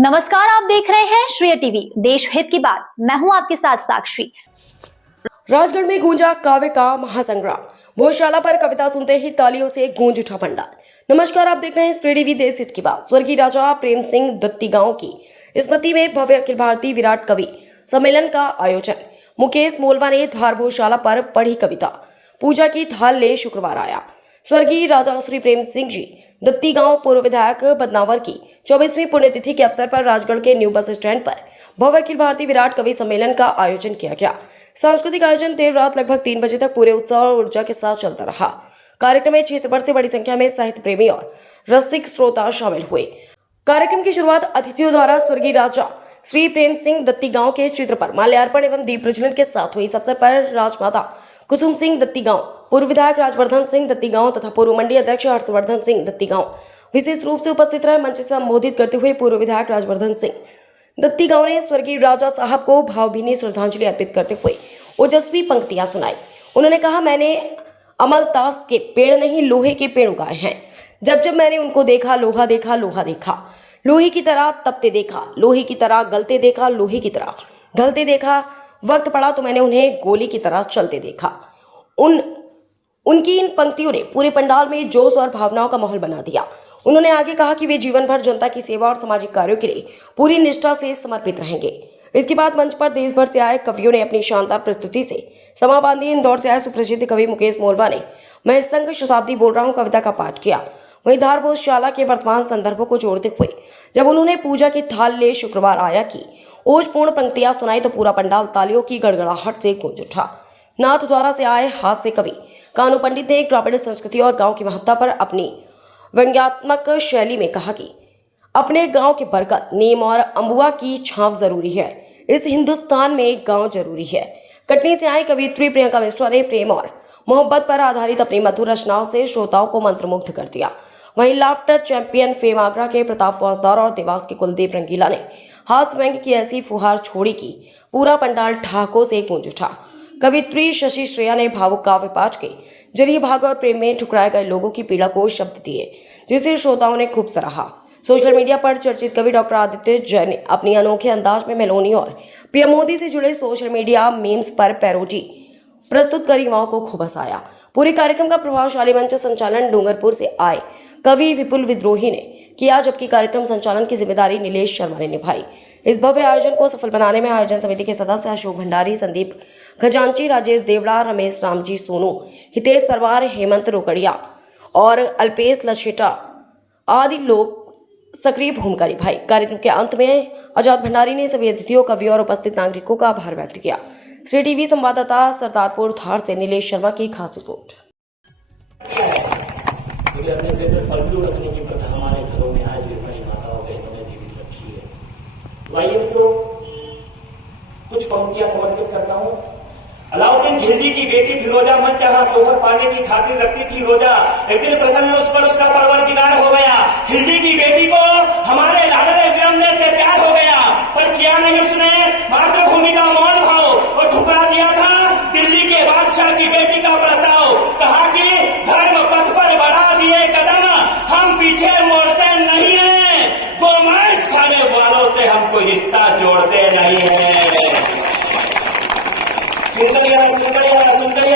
नमस्कार, आप देख रहे हैं श्रेय टीवी, देश हित की बात। मैं हूं आपके साथ साक्षी। राजगढ़ में गूंजा काव्य का महासंग्राम। भोजशाला पर कविता सुनते ही तालियों से गूंज उठा पंडाल। नमस्कार, आप देख रहे हैं श्रेय टीवी, देश हित की बात। स्वर्गीय राजा प्रेम सिंह दत्ती गांव की स्मृति में भव्य अखिल भारतीय विराट कवि सम्मेलन का आयोजन। मुकेश मोलवा ने द्वार भोजशाला पर पढ़ी कविता। पूजा की थाल ले शुक्रवार आया। स्वर्गीय राजा श्री प्रेम सिंह जी दत्ती गांव पूर्व विधायक बदनावर की 24वीं पुण्यतिथि के अवसर पर राजगढ़ के न्यू बस स्टैंड पर भव्य अखिल भारतीय विराट कवि सम्मेलन का आयोजन किया गया। सांस्कृतिक आयोजन देर रात लगभग 3 बजे तक पूरे उत्साह और ऊर्जा के साथ चलता रहा। कार्यक्रम में क्षेत्र भर से बड़ी संख्या में साहित्य प्रेमी और रसिक श्रोता शामिल हुए। कार्यक्रम की शुरुआत अतिथियों द्वारा स्वर्गीय राजा श्री प्रेम सिंह दत्ती गांव के चित्र पर माल्यार्पण एवं दीप प्रज्वलन के साथ हुई। इस अवसर पर राजमाता कुसुम सिंह दत्ती गांव, पूर्व विधायक राजवर्धन सिंह दत्ती गांव तथा पूर्व मंडी अध्यक्ष हर्षवर्धन सिंह दत्ती गांव विशेष रूप से उपस्थित रहे। मंच से संबोधित करते हुए पूर्व विधायक राजवर्धन सिंह दत्ती गांव ने स्वर्गीय राजा साहब को भावभीनी श्रद्धांजलि अर्पित करते हुए ओजस्वी पंक्तियां सुनाई। उन्होंने कहा, मैंने अमलतास के पेड़ नहीं लोहे के पेड़ उगाए हैं। जब जब मैंने उनको देखा, लोहा देखा, लोहा देखा, लोहे की तरह तपते देखा, लोहे की तरह गलते देखा, लोहे की तरह ढलते देखा। वक्त पड़ा तो मैंने उन्हें गोली की तरह चलते देखा। उनकी इन पंक्तियों ने पूरे पंडाल में जोश और भावनाओं का माहौल बना दिया। उन्होंने आगे कहा कि वे जीवन भर जनता की सेवा और सामाजिक कार्यों के लिए पूरी निष्ठा से समर्पित रहेंगे। इसके बाद मंच पर देश भर से आए कवियों ने अपनी शानदार प्रस्तुति से समा बांधी। इंदौर से आए सुप्रसिद्ध कवि मुकेश मोलवा ने मैं संघ शताब्दी बोल रहा हूं कविता का पाठ किया। वहीं धार भोजशाला के वर्तमान संदर्भों को जोड़ते हुए जब उन्होंने पूजा की थाल ले शुक्रवार आया की ओजपूर्ण पंक्तियां सुनाई तो पूरा पंडाल तालियों की गड़गड़ाहट से गूंज उठा। नाथ द्वारा से आए हास्य कवि कानू पंडित ने ग्रामीण संस्कृति और गांव की महत्ता पर अपनी व्यंग्यात्मक शैली में कहा कि अपने गांव के बरगद, नीम और अम्बुआ की छांव जरूरी है। इस हिंदुस्तान में गांव जरूरी है। कटनी से आई कवियत्री प्रियंका मिश्रा ने प्रेम और मोहब्बत पर आधारित अपनी मधुर रचनाओं से श्रोताओं को मंत्रमुग्ध कर दिया। वहीं लाफ्टर चैंपियन फेम आगरा के प्रताप फौजदार और देवास के कुलदीप रंगीला ने हास्य व्यंग्य की ऐसी फुहार छोड़ी कि पूरा पंडाल ठहाकों से गूंज उठा। कवित्री शशि श्रेया ने भावुक काव्य पाठ के जरिए भाग और प्रेम में ठुकराए गए लोगों की पीड़ा को शब्द दिए, जिसे श्रोताओं ने खूब सराहा। सोशल मीडिया पर चर्चित कवि डॉक्टर आदित्य जैन ने अपनी अनोखे अंदाज में मेलोनी और पीएम मोदी से जुड़े सोशल मीडिया मीम्स पर पैरोडी प्रस्तुत कर युवाओं को खूब हंसाया। पूरे कार्यक्रम का प्रभावशाली मंच संचालन डूंगरपुर से आए कवि विपुल विद्रोही ने किया, जबकि कार्यक्रम संचालन की जिम्मेदारी नीलेश शर्मा ने निभाई। इस भव्य आयोजन को सफल बनाने में आयोजन समिति के सदस्य अशोक भंडारी, संदीप खजांची, राजेश देवड़ा, रमेश रामजी सोनू, हितेश परवार, हेमंत रोकड़िया और अल्पेश लछेटा आदि लोग सक्रिय भूमिका निभाई। कार्यक्रम के अंत में आजाद भंडारी ने सभी अतिथियों, कवियों और उपस्थित नागरिकों का आभार व्यक्त किया। श्री टीवी संवाददाता सरदारपुर धार से नीलेश शर्मा की खास रिपोर्ट। अपने से पल्लू रखने की प्रथा हमारे घरों में आज भी हमारी माताओं बहनों ने जीवित रखी है। आइए मित्रों, कुछ पंक्तियां समर्पित करता हूं। अलाउद्दीन खिलजी की बेटी फिरोजा मन चाहा सोहर पाने की खातिर रखती थी रोजा। एक दिन प्रसन्न उस पर उसका परवरदिगार हो गया। खिलजी की बेटी को हमारे लाडले विरमने से प्यार हो गया, पर किया नहीं उसने मातृभूमि का मौन भाव और ठुकरा दिया था दिल्ली के बादशाह की बेटी का प्रस्ताव। कहा कि धर्म पथ पर बढ़ा दिए कदम, हम पीछे मोड़ते नहीं है, गोमांस खाने वालों से हम कोई रिश्ता जोड़ते नहीं है। सुंदरिया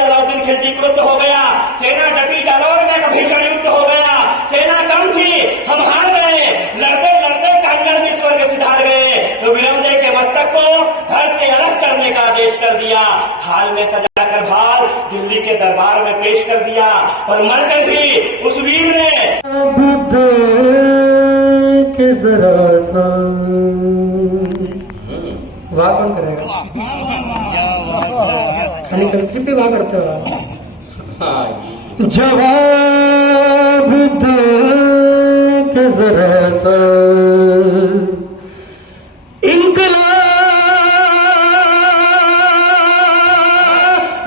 अलाउद्दीन खिलजी क्रुद्ध हो गया। सेना डटी जालौर में एक भीषण युद्ध हो गया। सेना कम थी, हम हार गए। लड़ते लड़ते कांगड़ में स्वर्ग सिधार गए। तो विरमदेव के मस्तक को धड़ से अलग करने का आदेश कर दिया। हाल में सजाकर भार दिल्ली के दरबार में पेश कर दिया, पर मरकर भी उस वीर ने वाह कौन करेगा? कितने वाह करते हो? जवाब दे के जरा सा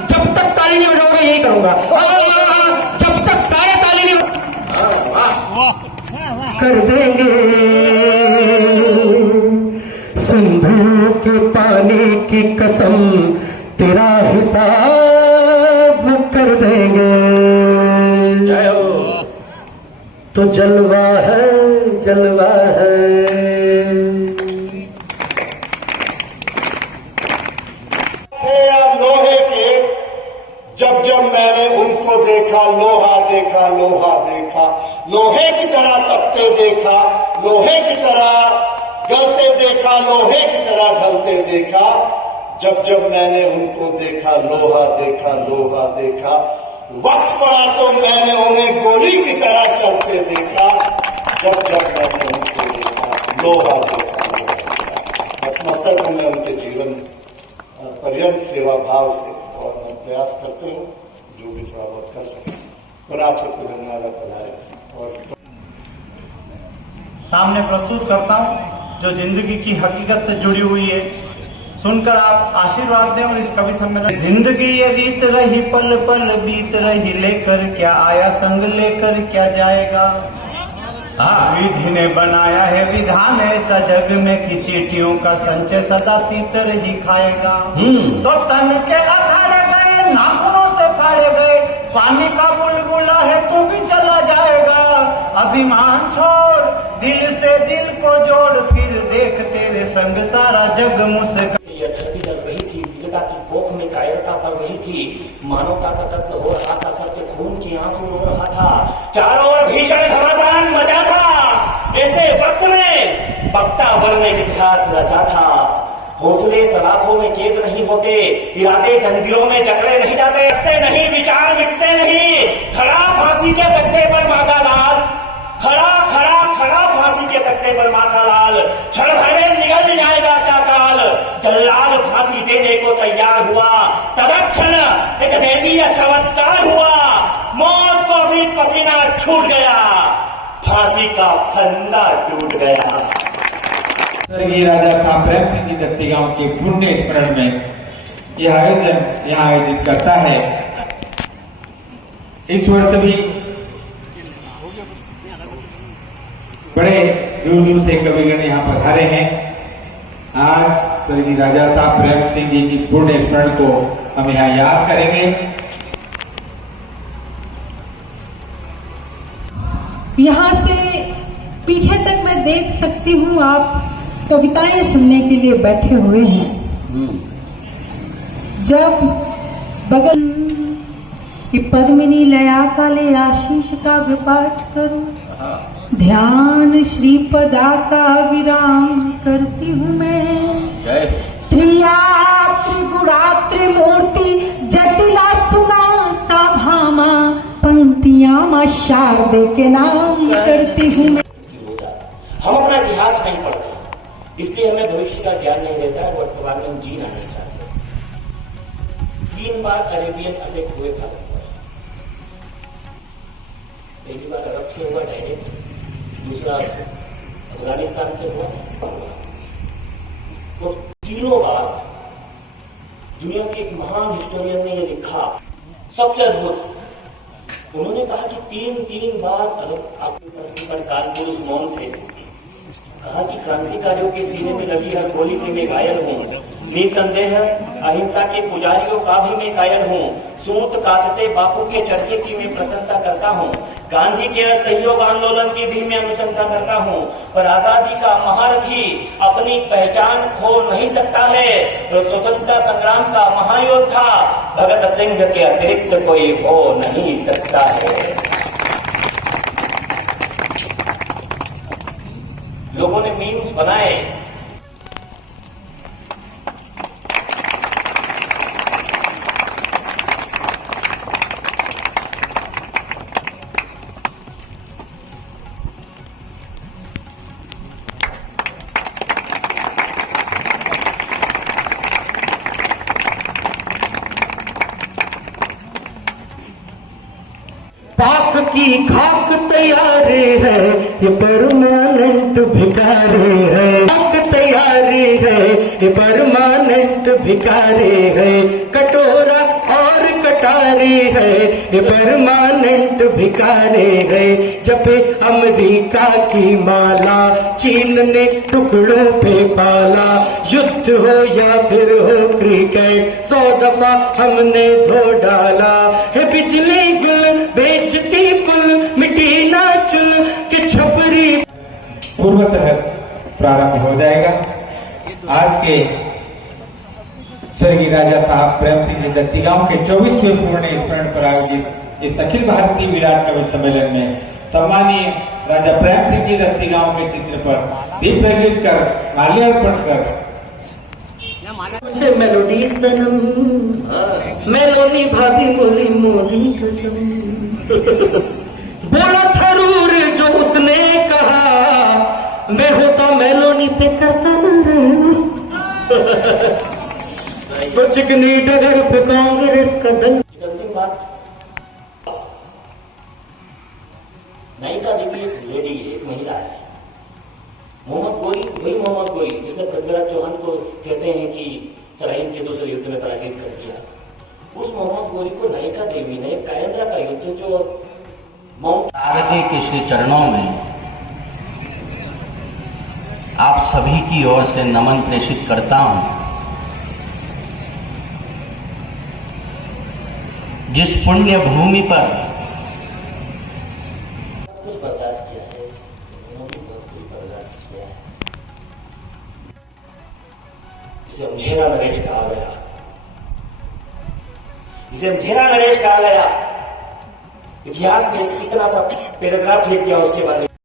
जब तक ताली नहीं बजाओगे यही करूंगा। जब तक सारे ताली नहीं कर देंगे, सिंधु के पानी की कसम तेरा हिसाब कर देंगे। तो जलवा है जलवा है। या लोहे के, जब जब मैंने उनको देखा, लोहा देखा, लोहा देखा, लोहे की तरह तपते देखा, लोहे की तरह गलते देखा, लोहे की तरह ढलते देखा। जब जब मैंने उनको देखा, लोहा देखा, लोहा देखा, वक्त पड़ा तो मैंने उन्हें गोली की तरह चलते देखा। जब जब मैंने उनको देखा, लोहा देखा, लोहा देखा। नतमस्तक हूं मैं उनके जीवन पर्यंत सेवा भाव से, और मैं प्रयास करते हूँ जो भी थोड़ा बहुत कर सके। पर आप सबको धन्यवाद पधारे। और सामने प्रस्तुत करता हूँ जो जिंदगी की हकीकत से जुड़ी हुई है, सुनकर आप आशीर्वाद दें। और इस कवि सम्मेलन, जिंदगी ये रीत रही पल पल बीत रही, लेकर क्या आया संग लेकर क्या जाएगा। विधि ने बनाया है विधान ऐसा जग में कि चींटियों का संचय सदा तीतर ही खाएगा। तो तन के अखाड़े गए, नाखूनों से फाड़े गए, पानी का बुलबुला है तू भी चला जाएगा। अभिमान छोड़, दिल से दिल को जोड़, फिर देख तेरे संग सारा जग मुस्कान। यह धरती जल रही थी, विविधता की कोख में कायरता पड़ रही थी, मानवता का कत्ल हो रहा था, सबके खून के आंसू रो रहा था, चारों ओर भीषण घमासान मचा था। ऐसे वक्त में बक्ता वर्ण एक इतिहास रचा था। हौसले सलाखों में कैद नहीं होते, इरादे जंजीरों में जकड़े नहीं जाते, रखते नहीं, विचार मिटते नहीं। खड़ा फांसी के तख्ते पर मांगा लाल, खड़ा खड़ा खड़ा फांसी के तख्ते पर माथा लाल, क्षण भर में निगल जाएगा क्या काल। जल्लाद फांसी देने को तैयार हुआ, तत्क्षण एक दैवीय चमत्कार हुआ, मौत को भी पसीना छूट गया, फांसी का फंदा टूट गया। स्वर्गीय राजा साहब प्रेम सिंह जी दत्ती गांव के पुण्य स्मरण में यह आयोजन यहाँ आयोजित करता है। इस वर्ष भी बड़े दूर दूर से कविगण यहाँ पधारे हैं। आज स्वर्गीय राजा साहब प्रेम सिंह जी की पुण्य स्मरण को हम यहाँ याद करेंगे। यहाँ से पीछे तक मैं देख सकती हूँ आप कविताएं सुनने के लिए बैठे हुए हैं। जब बगल की पद्मिनी लया काले आशीष का विपाठ करूं, ध्यान श्रीपदा का विराम करती हूँ मैं। त्रिया त्रिगुणा त्रिमूर्ति जटिला सुना सा भामा, पंक्तियां मां शारदे के नाम करती हूँ मैं। हम अपना इतिहास नहीं पढ़ते, इसलिए हमें भविष्य का ज्ञान नहीं रहता है, वर्तमान में हम जीना नहीं चाहते। 3 बार अरेबियन अटैक हुए भारत पर। पहली बार अरब से हुआ डायरेक्ट, दूसरा अफगानिस्तान से हुआ, तो तीनों बार दुनिया के एक महान हिस्टोरियन ने यह लिखा, सबसे अद्भुत। उन्होंने कहा कि 3 बार आपके संस्कृति पर कानपुरुष मौन थे। कहा कि क्रांतिकारियों के सीने में लगी हर गोली से मैं घायल हूँ, निसंदेह अहिंसा के पुजारियों का भी मैं कायल हूँ, सूत काटते बापू के चरखे की मैं प्रशंसा करता हूँ, गांधी के असहयोग आंदोलन की भी मैं अनुशंसा करता हूँ, पर आजादी का महारथी अपनी पहचान खो नहीं सकता है। तो स्वतंत्रता संग्राम का महायोद्धा भगत सिंह के अतिरिक्त कोई हो नहीं सकता है। लोगों ने मीम्स बनाए, पाक की खाक तैयारी है, ये परमानेंट भिखारी है। पाक तैयारी है, ये परमानेंट भिखारी है। कटोरा और कटारी है, ये परमानेंट भिखारी है। जपे अमेरिका की माला, चीन ने टुकड़ों पे पाला। युद्ध हो या फिर हो क्रिकेट, 100 दफा हमने धो डाला है। बिजली गुल बेचती फुल, मिट्टी ना चुन, पूर्वतः प्रारंभ हो जाएगा। आज के स्वर्गीय राजा साहब प्रेम सिंह जी दत्तीगांव के 24वें पूर्ण स्मरण पर आयोजित इस अखिल भारतीय विराट कवि सम्मेलन में सम्मानीय राजा प्रेम सिंह जी दत्तीगांव के चित्र पर दीप प्रज्वलित कर माल्यार्पण कर मुझे मेलोडी सनम मेलोडी भाभी बोली मोदी कसम बोला थरूर जो उसने कहा मैं होता मेलोडी पे करता न रहूं तो चिकनी डगर पे कांग्रेस का दल। अंतिम बात, नायिका देवी एक लेडी है, एक महिला है। मोहम्मद गोरी, वही मोहम्मद गोरी जिसने पृथ्वीराज चौहान को कहते हैं कि तराइन के दूसरे युद्ध में पराजित कर दिया, उस मोहम्मद गोरी को नायिका देवी ने कायंद्रा का युद्ध जो माउंट आरके के श्री चरणों में आप सभी की ओर से नमन प्रेषित करता हूं। जिस पुण्य भूमि पर कुछ बर्दाश्त किया है, उन्होंने बहुत कुछ बर्दाश्त किया है। इसे अमझेरा नरेश कहा गया, इसे अमझेरा नरेश कहा गया। इतिहास में इतना सा पैराग्राफ लिख दिया उसके बारे में।